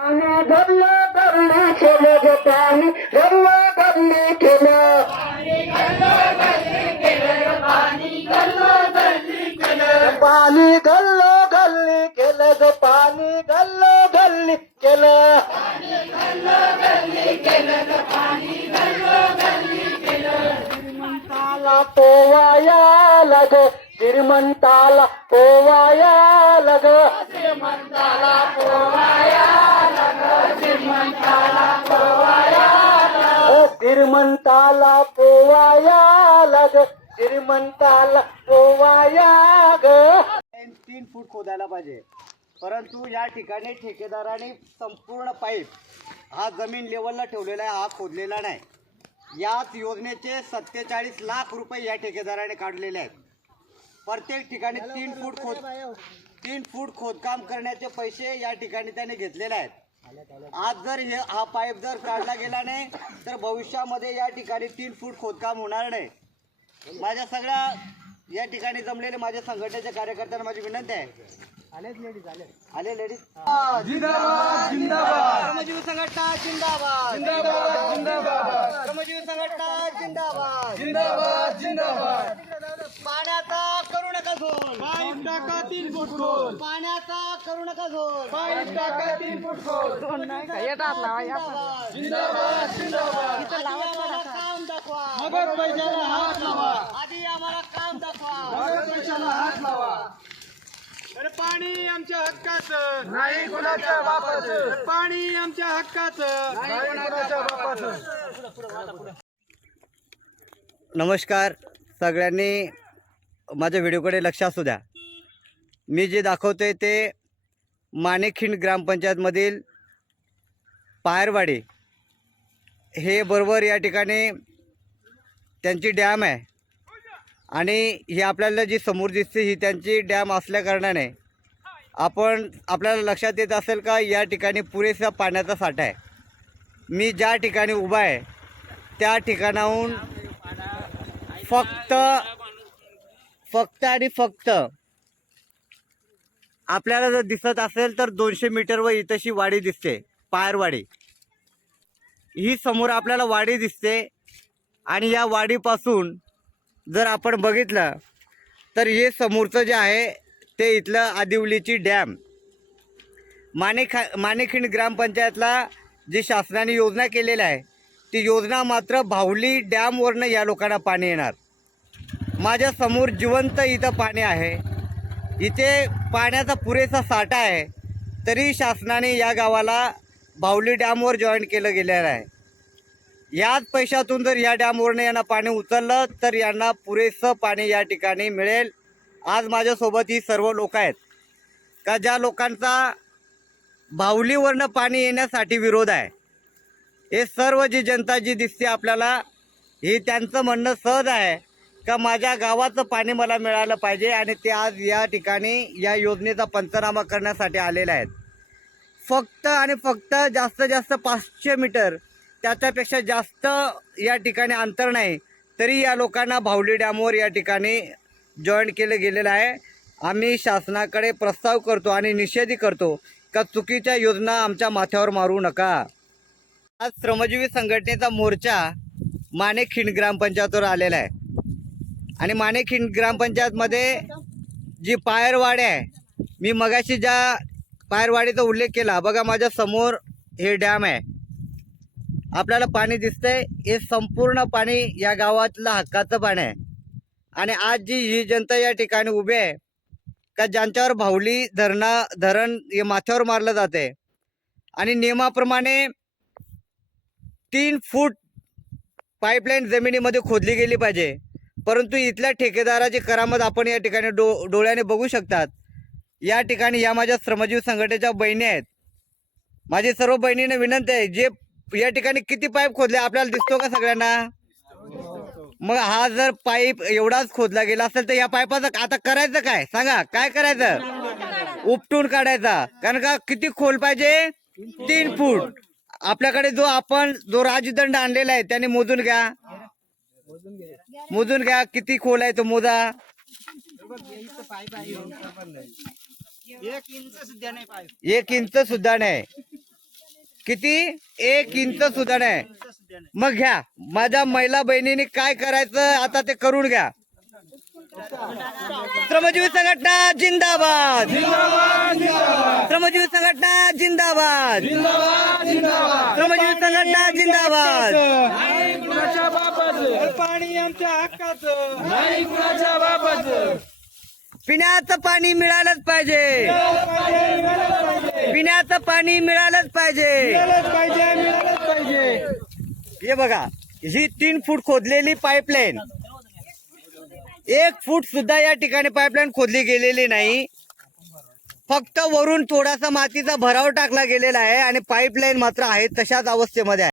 पाणी गल्ला गल्ली केलं. ग पाणी गल्ला गल्ली केलं पाणी गल्लो गल्ली केलं ग पाणी गल्लो गल्ली केलं. श्रीमंताला पोवाया लग श्रीमंताला पोवाया लग. श्रीमंताला पोवाया श्रीमंताला पोवाया लग श्रीमंताला पोवाया ग तीन फूट खोदायला पाहिजे. परंतु या ठिकाणी ठेकेदाराने संपूर्ण पाईप हा जमीन लेवलला ठेवलेला आहे हा खोदलेला नाही. याच योजनेचे सत्तेचाळीस लाख रुपये या ठेकेदाराने काढलेले आहेत. प्रत्येक ठिकाणी तीन फूट खोद तीन फूट खोदकाम करण्याचे पैसे या ठिकाणी त्याने घेतलेले आहेत. आज जर हे हा पाईप जर काढला गेला नाही तर भविष्यामध्ये या ठिकाणी तीन फूट खोदकाम होणार नाही. माझ्या सगळ्या या ठिकाणी जमलेले माझ्या संघटनेच्या कार्यकर्त्यांना माझी विनंती आहे. आले लेडीज आले लेडीज जिंदाबाद जिंदाबाद. श्रमजीवी संघटना जिंदाबाद. जिंदाबाद जिंदाबाद. श्रमजीवी संघटना जिंदाबाद. जिंदाबाद जिंदाबाद. झोल पाईप टाका तीन फूट खोल पाण्याचा करू नका झोल पाईप टाका तीन फूट खोल जिंदाबाद जिंदाबाद. जिंदाबाद आधी आम्हाला काम दाखवा. मगर पैशाला हात लावा. आधी आम्हाला काम दाखवा. मगर पैशाला हात लावा. अरे पाणी आमच्या हक्काचं. नाही कुणाच्या बापाचं. पाणी आमच्या हक्काचं. नाही कुणाच्या बापाचं. नमस्कार. सगळ्यांनी माझ्या व्हिडिओकडे लक्ष असू द्या. मी जे दाखवते ते मानेखिंड ग्रामपंचायतमधील पायरवाडी हे बरोबर या ठिकाणी त्यांची डॅम आहे. आणि ही आपल्याला जी समोर दिसते ही त्यांची डॅम असल्याकारणाने आपण आपल्याला लक्षात येत असेल का या ठिकाणी पुरेसा पाण्याचा साठा आहे. मी ज्या ठिकाणी उभा आहे त्या ठिकाणाहून फक्त फक्त आणि फक्त. आपल्याला जर दिसत असेल तर दोनशे मीटरवर इथशी वाडी दिसते पायरवाडी ही समोर आपल्याला वाडी दिसते आणि या वाडीपासून जर आपण बघितलं तर हे समोरचं जे आहे ते इथलं आदिवलीची डॅम. मानेखा मानेखिंड ग्रामपंचायतला जी शासनाने योजना केलेली आहे ती योजना मात्र भावली डॅमवरनं या लोकांना पाणी येणार. माझ्यासमोर जिवंत इथं पाणी आहे. इथे पाण्याचा पुरेसा साठा आहे. तरी शासनाने या गावाला बावली डॅमवर जॉईन केलं गेलेलं आहे. याच पैशातून जर या डॅमवरनं यांना पाणी उचललं तर यांना पुरेसं पाणी या ठिकाणी मिळेल. आज माझ्यासोबत ही सर्व लोक आहेत. का ज्या लोकांचा बाहुलीवरनं पाणी येण्यासाठी विरोध आहे. हे सर्व जी जनता जी दिसते आपल्याला हे त्यांचं म्हणणं सहज आहे. का माझ्या गावाचं पाणी मला मिळालं पाहिजे आणि ते आज या ठिकाणी या योजनेचा पंचनामा करण्यासाठी आलेले आहेत. फक्त आणि फक्त जास्तीत जास्त पाचशे मीटर त्याच्यापेक्षा जास्त या ठिकाणी अंतर नाही तरी या लोकांना भावली डॅमवर या ठिकाणी जॉईन केलं गेलेलं आहे. आम्ही शासनाकडे प्रस्ताव करतो आणि निषेधही करतो का चुकीच्या योजना आमच्या माथ्यावर मारू नका. आज श्रमजीवी संघटनेचा मोर्चा माने खिंड ग्रामपंचायतवर आलेला आहे. आणि माणेखिंड ग्रामपंचायतमध्ये जी पायरवाडी आहे मी मगाशी ज्या पायरवाडीचा उल्लेख केला बघा माझ्यासमोर हे डॅम आहे. आपल्याला पाणी दिसतंय हे संपूर्ण पाणी या गावातलं हक्काचं पाणी आहे. आणि आज जी ही जनता या ठिकाणी उभी आहे का ज्यांच्यावर भावली धरणा धरण हे माथ्यावर मारलं जाते आणि नियमाप्रमाणे तीन फूट पाईपलाईन जमिनीमध्ये खोदली गेली पाहिजे. परंतु इथल्या ठेकेदाराची करामत आपण या ठिकाणी डो डोळ्याने बघू शकतात या ठिकाणी या माझ्या श्रमजीवी संघटनेच्या बहिणी आहेत. माझी सर्व बहिणीने विनंती आहे जे या ठिकाणी किती पाईप खोदले आपल्याला दिसतो का सगळ्यांना? मग हा जर पाईप एवढाच खोदला गेला असेल तर या पाईपाचं आता करायचं काय? सांगा काय करायचं? उपटून काढायचा. कारण का किती खोल पाहिजे? तीन फूट. आपल्याकडे जो आपण जो राजदंड आणलेला आहे त्याने मोजून घ्या. मोजून घ्या किती खोल आहे तो मोजा. एक इंच सुद्धा नाही. किती? एक इंच सुद्धा नाही. मग घ्या. माझ्या महिला बहिणीने काय करायचं आता ते करून घ्या. श्रमजीवी संघटना जिंदाबाद. श्रमजीवी संघटना जिंदाबाद. श्रमजीवी संघटना जिंदाबाद. पाणी आमच्या हक्काचं नाही कुणाच्या बापाचं पिण्याचं पाणी मिळालंच पाहिजे. पिण्याचं पाणी मिळालंच पाहिजे. मिळालंच पाहिजे हे बघा ही तीन फूट खोदलेली पाईपलाईन एक फूट सुद्धा या ठिकाणी पाईपलाईन खोदली गेलेली नाही. फक्त वरून थोडासा मातीचा भराव टाकला गेलेला आहे आणि पाईपलाईन मात्र आहे तशाच अवस्थेमध्ये आहे.